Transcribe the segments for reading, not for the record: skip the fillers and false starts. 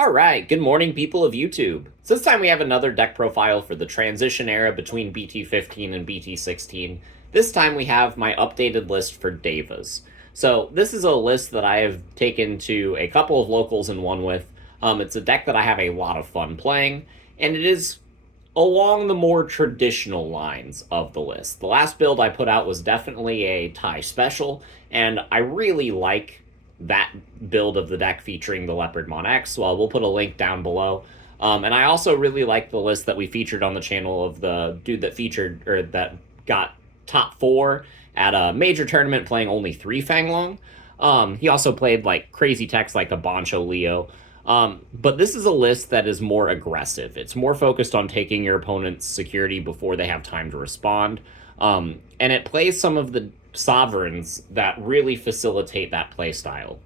Alright, good morning people of YouTube. So this time we have another deck profile for the transition era between BT15 and BT16. This time we have my updated list for Devas. So this is a list that I have taken to a couple of locals and won with. It's a deck that I have a lot of fun playing, and it is along the more traditional lines of the list. The last build I put out was definitely a tie special, and I really like that build of the deck featuring the Leopardmon X. Well, we'll put a link down below. And I also really like the list that we featured on the channel of the dude that featured, or that got top 4 at a major tournament playing only 3 Fanglong. He also played like crazy techs like the Boncho Leo. But this is a list that is more aggressive. It's more focused on taking your opponent's security before they have time to respond. And it plays some of the sovereigns that really facilitate that play style.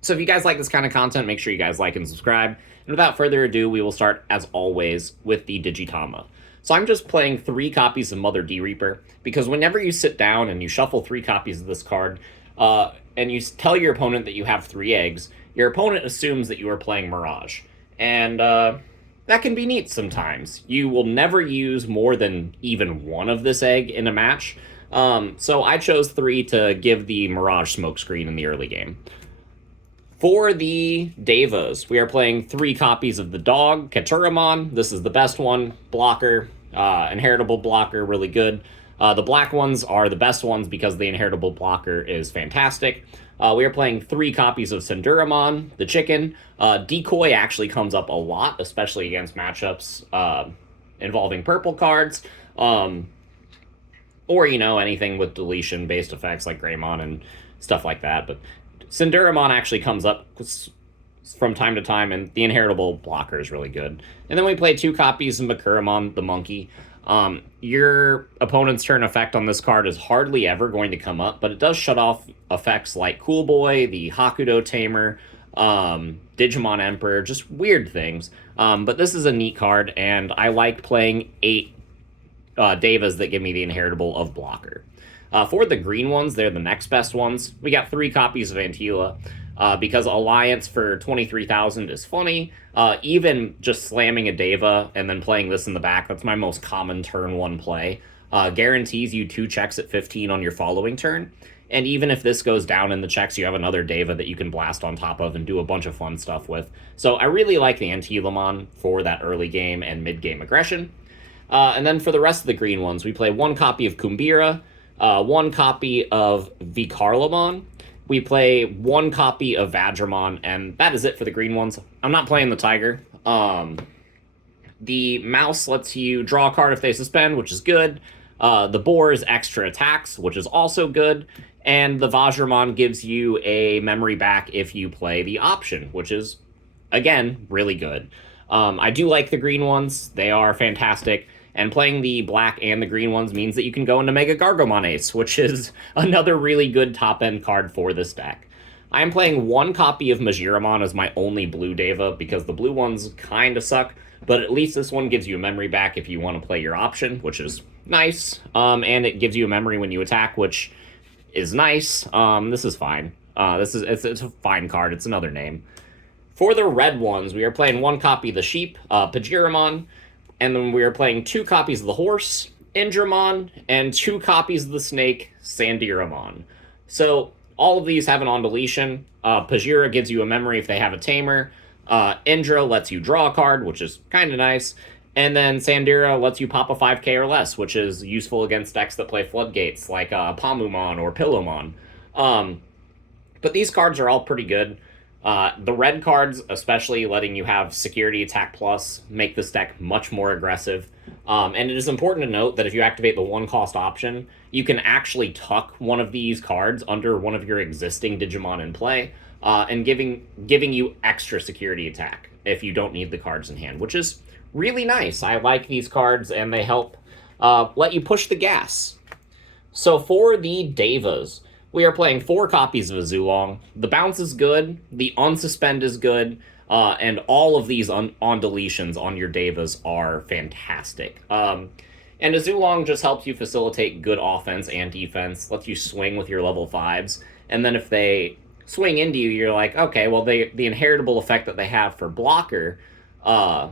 So if you guys like this kind of content, make sure you guys like and subscribe. And without further ado, we will start, as always, with the digi-panda. So I'm just playing 3 copies of Mother D-Reaper, because whenever you sit down and you shuffle 3 copies of this card, and you tell your opponent that you have 3 eggs, your opponent assumes that you are playing Mirage. And that can be neat sometimes. You will never use more than even 1 of this egg in a match. So I chose 3 to give the Mirage smokescreen in the early game. For the Devas, we are playing 3 copies of the dog, Katuramon. This is the best one. Blocker, inheritable blocker, really good. The black ones are the best ones because the inheritable blocker is fantastic. We are playing 3 copies of Senduramon, the chicken. Decoy actually comes up a lot, especially against matchups involving purple cards. Or, you know, anything with deletion-based effects like Greymon and stuff like that. But Senduramon actually comes up from time to time, and the inheritable blocker is really good. And then we play 2 copies of Makuramon, the monkey. Your opponent's turn effect on this card is hardly ever going to come up, but it does shut off effects like Cool Boy, the Hakudo Tamer, Digimon Emperor, just weird things. But this is a neat card, and I like playing 8 Devas that give me the inheritable of blocker. For the green ones, they're the next best ones. We got 3 copies of Antila, because Alliance for 23,000 is funny. Even just slamming a Deva and then playing this in the back, that's my most common turn 1 play. Guarantees you 2 checks at 15 on your following turn. And even if this goes down in the checks, you have another Deva that you can blast on top of and do a bunch of fun stuff with. So I really like the Antilamon for that early game and mid-game aggression. And then for the rest of the green ones, we play 1 copy of Kumbira, 1 copy of Vikarlamon. We play 1 copy of Vajramon, and that is it for the green ones. I'm not playing the Tiger. The Mouse lets you draw a card if they suspend, which is good. The Boar is extra attacks, which is also good. And the Vajramon gives you a memory back if you play the option, which is, again, really good. I do like the green ones. They are fantastic. And playing the black and the green ones means that you can go into Mega Gargomon Ace, which is another really good top-end card for this deck. I am playing 1 copy of Majiramon as my only blue Deva, because the blue ones kind of suck, but at least this one gives you a memory back if you want to play your option, which is nice. And it gives you a memory when you attack, which is nice. This is fine. It's a fine card. It's another name. For the red ones, we are playing 1 copy of the sheep, Pajiramon, and then we are playing 2 copies of the horse, Indramon, and 2 copies of the snake, Sandiramon. So all of these have an on-deletion. Pajira gives you a memory if they have a tamer. Indra lets you draw a card, which is kind of nice. And then Sandira lets you pop a 5k or less, which is useful against decks that play floodgates, like Pamumon or Pillowmon. But these cards are all pretty good. The red cards, especially letting you have security attack plus, make this deck much more aggressive. And it is important to note that if you activate the 1-cost option, you can actually tuck one of these cards under one of your existing Digimon in play, and giving you extra security attack if you don't need the cards in hand, which is really nice. I like these cards, and they help let you push the gas. So for the Devas, we are playing 4 copies of Azulong. The bounce is good, the unsuspend is good, and all of these on deletions on your Devas are fantastic. And Azulong just helps you facilitate good offense and defense, lets you swing with your level 5s, and then if they swing into you, you're like, okay, well, the inheritable effect that they have for blocker uh,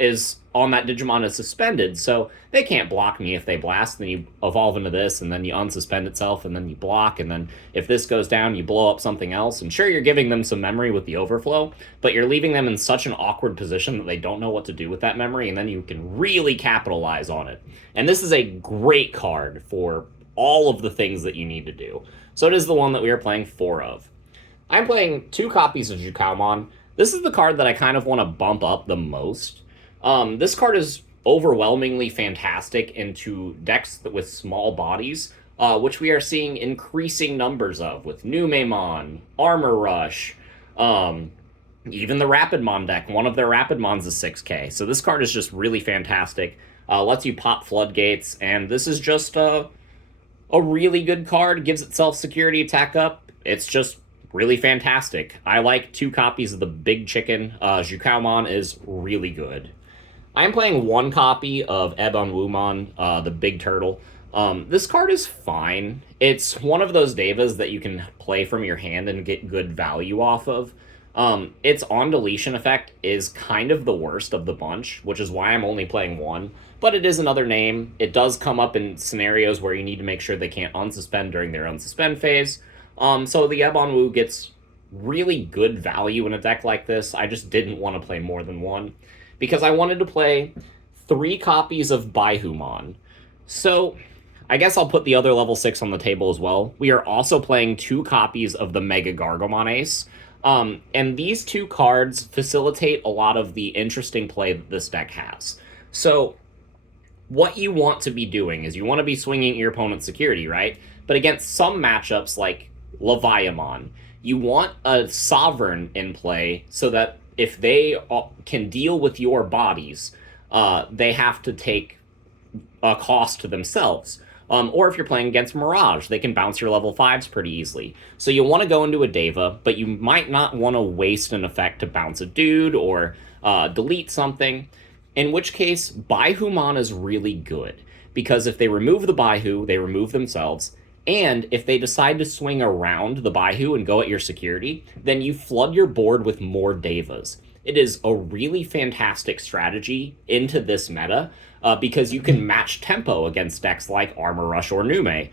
is on that Digimon is suspended, so they can't block me if they blast. Then you evolve into this, and then you unsuspend itself, and then you block, and then if this goes down, you blow up something else. And sure, you're giving them some memory with the overflow, but you're leaving them in such an awkward position that they don't know what to do with that memory, and then you can really capitalize on it. And this is a great card for all of the things that you need to do. So it is the one that we are playing 4 of. I'm playing 2 copies of Jukaumon. This is the card that I kind of want to bump up the most. This card is overwhelmingly fantastic into decks with small bodies, which we are seeing increasing numbers of with Numemon, Armor Rush, even the Rapidmon deck. One of their Rapidmons is 6k. So this card is just really fantastic. Lets you pop floodgates, and this is just a really good card. Gives itself security attack up. It's just really fantastic. I like 2 copies of the Big Chicken. Jukaumon is really good. I'm playing 1 copy of Ebonwumon, the Big Turtle. This card is fine. It's one of those Devas that you can play from your hand and get good value off of. Its on-deletion effect is kind of the worst of the bunch, which is why I'm only playing 1. But it is another name. It does come up in scenarios where you need to make sure they can't unsuspend during their unsuspend phase. So the Ebonwu gets really good value in a deck like this. I just didn't want to play more than 1, because I wanted to play 3 copies of Baihumon. So I guess I'll put the other level 6 on the table as well. We are also playing 2 copies of the Mega Gargomon Ace. And these 2 cards facilitate a lot of the interesting play that this deck has. So what you want to be doing is you want to be swinging your opponent's security, right? But against some matchups like Leviamon, you want a Sovereign in play so that if they can deal with your bodies, they have to take a cost to themselves. Or if you're playing against Mirage, they can bounce your level 5s pretty easily. So you want to go into a Deva, but you might not want to waste an effect to bounce a dude or delete something, in which case Baihumon is really good. Because if they remove the Baihu, they remove themselves, and if they decide to swing around the Baihu and go at your security, then you flood your board with more Devas. It is a really fantastic strategy into this meta, because you can match tempo against decks like Armor Rush or Nume,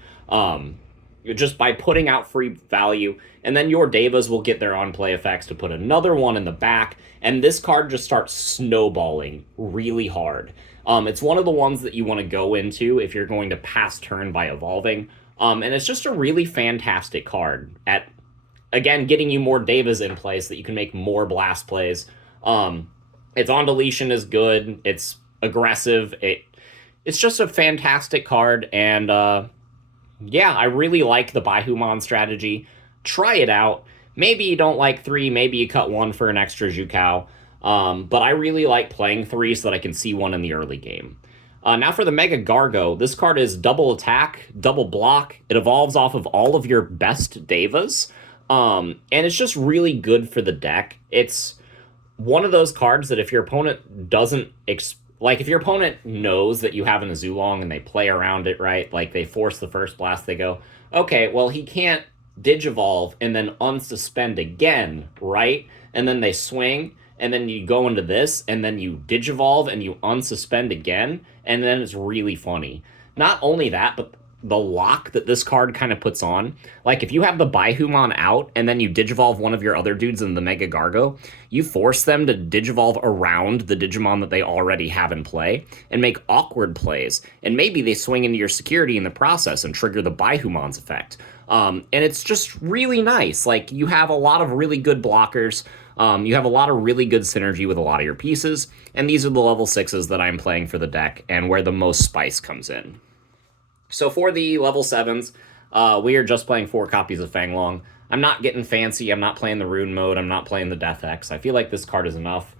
just by putting out free value, and then your Devas will get their on-play effects to put another one in the back, and this card just starts snowballing really hard. It's one of the ones that you want to go into if you're going to pass turn by evolving. And it's just a really fantastic card at, again, getting you more Devas in play so that you can make more blast plays. Its on-deletion is good. It's aggressive. It's just a fantastic card. And yeah, I really like the Baihumon strategy. Try it out. Maybe you don't like 3. Maybe you cut 1 for an extra Jukau. But I really like playing 3 so that I can see 1 in the early game. Now for the Mega Gargo, this card is double attack, double block. It evolves off of all of your best Devas, and it's just really good for the deck. It's one of those cards that if your opponent doesn't, if your opponent knows that you have an Azulong and they play around it, right? Like they force the first blast, they go, okay, well he can't Digivolve and then unsuspend again, right? And then they swing, and then you go into this, and then you Digivolve and you unsuspend again, and then it's really funny. Not only that, but the lock that this card kind of puts on, like if you have the Baihumon out, and then you Digivolve one of your other dudes in the Mega Gargo, you force them to Digivolve around the Digimon that they already have in play, and make awkward plays, and maybe they swing into your security in the process and trigger the Baihumon's effect. And it's just really nice. Like, you have a lot of really good blockers, you have a lot of really good synergy with a lot of your pieces, and these are the level 6s that I'm playing for the deck, and where the most spice comes in. So for the level 7s, we are just playing 4 copies of Fanglong. I'm not getting fancy, I'm not playing the Rune mode, I'm not playing the Death X. I feel like this card is enough.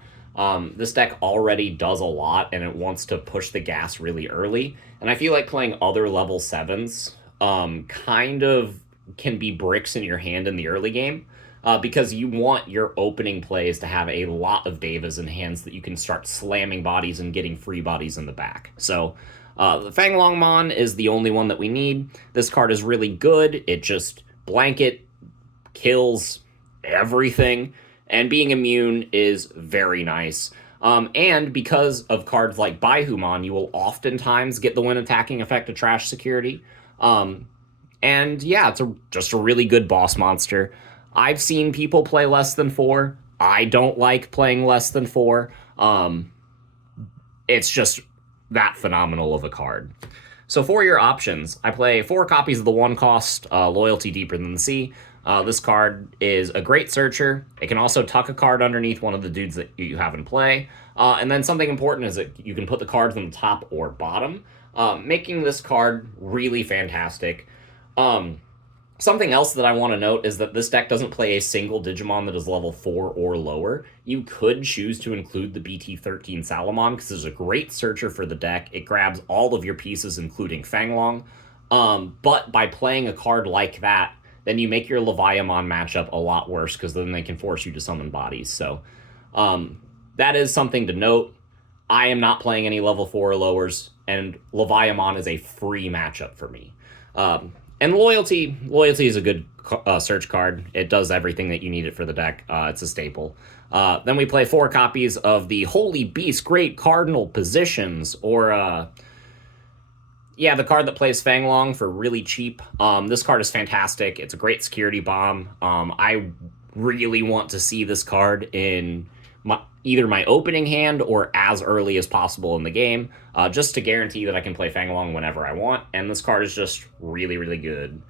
This deck already does a lot, and it wants to push the gas really early, and I feel like playing other level 7s kind of can be bricks in your hand in the early game, because you want your opening plays to have a lot of Devas in hands that you can start slamming bodies and getting free bodies in the back. So the Fanglongmon is the only one that we need. This card is really good. It just blanket kills everything, and being immune is very nice. And because of cards like Baihumon, you will oftentimes get the when attacking effect of Trash Security. And yeah, it's just a really good boss monster. I've seen people play less than 4. I don't like playing less than 4. It's just that phenomenal of a card. So for your options, I play 4 copies of the 1 cost, Loyalty Deeper Than the Sea. This card is a great searcher. It can also tuck a card underneath one of the dudes that you have in play. And then something important is that you can put the cards on the top or bottom, making this card really fantastic. Something else that I want to note is that this deck doesn't play a single Digimon that is level 4 or lower. You could choose to include the BT13 Salamon because it's a great searcher for the deck. It grabs all of your pieces, including Fanglong. But by playing a card like that, then you make your Leviamon matchup a lot worse because then they can force you to summon bodies. So that is something to note. I am not playing any level 4 or lowers, and Leviamon is a free matchup for me. And Loyalty is a good search card. It does everything that you need it for the deck. It's a staple. Then we play 4 copies of the Holy Beast Great Cardinal Positions, or yeah, the card that plays Fanglong for really cheap. This card is fantastic. It's a great security bomb. I really want to see this card in either my opening hand or as early as possible in the game, just to guarantee that I can play Fanglong whenever I want, and this card is just really, really good.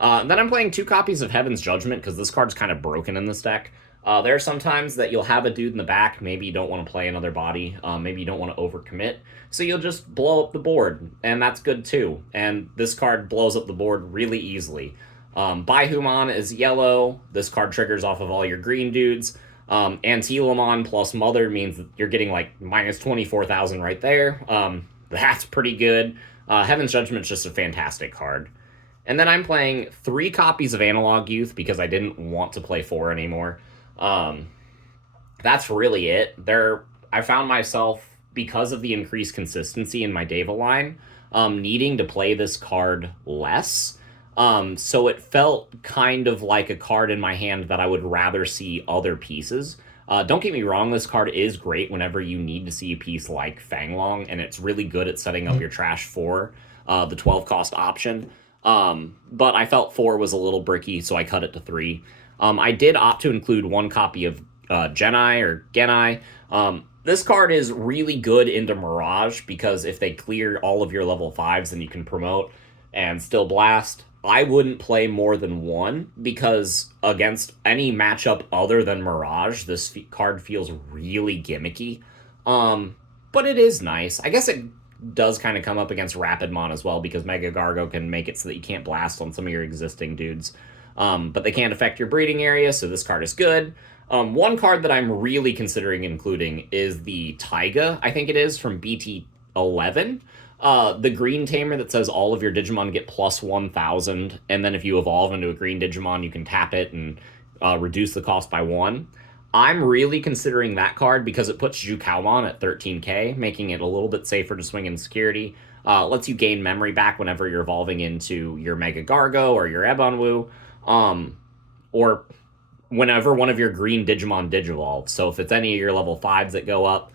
Then I'm playing 2 copies of Heaven's Judgment, because this card's kind of broken in this deck. There are some times that you'll have a dude in the back, maybe you don't want to play another body, maybe you don't want to overcommit, so you'll just blow up the board, and that's good too. And this card blows up the board really easily. Baihumon is yellow. This card triggers off of all your green dudes. Antilamon plus Mother means that you're getting like minus 24,000 right there. That's pretty good. Heaven's Judgment's just a fantastic card. And then I'm playing 3 copies of Analog Youth because I didn't want to play 4 anymore. That's really it. I found myself, because of the increased consistency in my Deva line, needing to play this card less. So it felt kind of like a card in my hand that I would rather see other pieces. Don't get me wrong, this card is great whenever you need to see a piece like Fanglong, and it's really good at setting up your trash for the 12 cost option. But I felt 4 was a little bricky, so I cut it to 3. I did opt to include 1 copy of Genai. This card is really good into Mirage, because if they clear all of your level 5s, then you can promote and still blast. I wouldn't play more than 1, because against any matchup other than Mirage, this card feels really gimmicky. But it is nice. I guess it does kind of come up against Rapidmon as well, because Mega Gargo can make it so that you can't blast on some of your existing dudes. But they can't affect your breeding area, so this card is good. 1 card that I'm really considering including is the Taiga, I think it is, from BT11. The green tamer that says all of your Digimon get plus 1,000, and then if you evolve into a green Digimon, you can tap it and reduce the cost by 1. I'm really considering that card because it puts Jukaumon at 13k, making it a little bit safer to swing in security. Lets you gain memory back whenever you're evolving into your Mega Gargo or your Ebonwu, or whenever one of your green Digimon digivolves. So if it's any of your level 5s that go up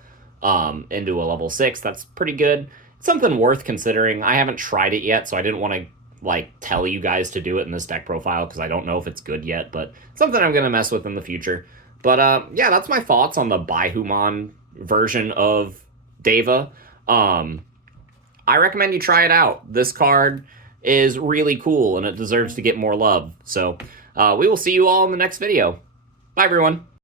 into a level 6, that's pretty good. Something worth considering. I haven't tried it yet, so I didn't want to tell you guys to do it in this deck profile because I don't know if it's good yet, but something I'm going to mess with in the future. But yeah, that's my thoughts on the Baihumon version of Deva. I recommend you try it out. This card is really cool and it deserves to get more love. So we will see you all in the next video. Bye, everyone.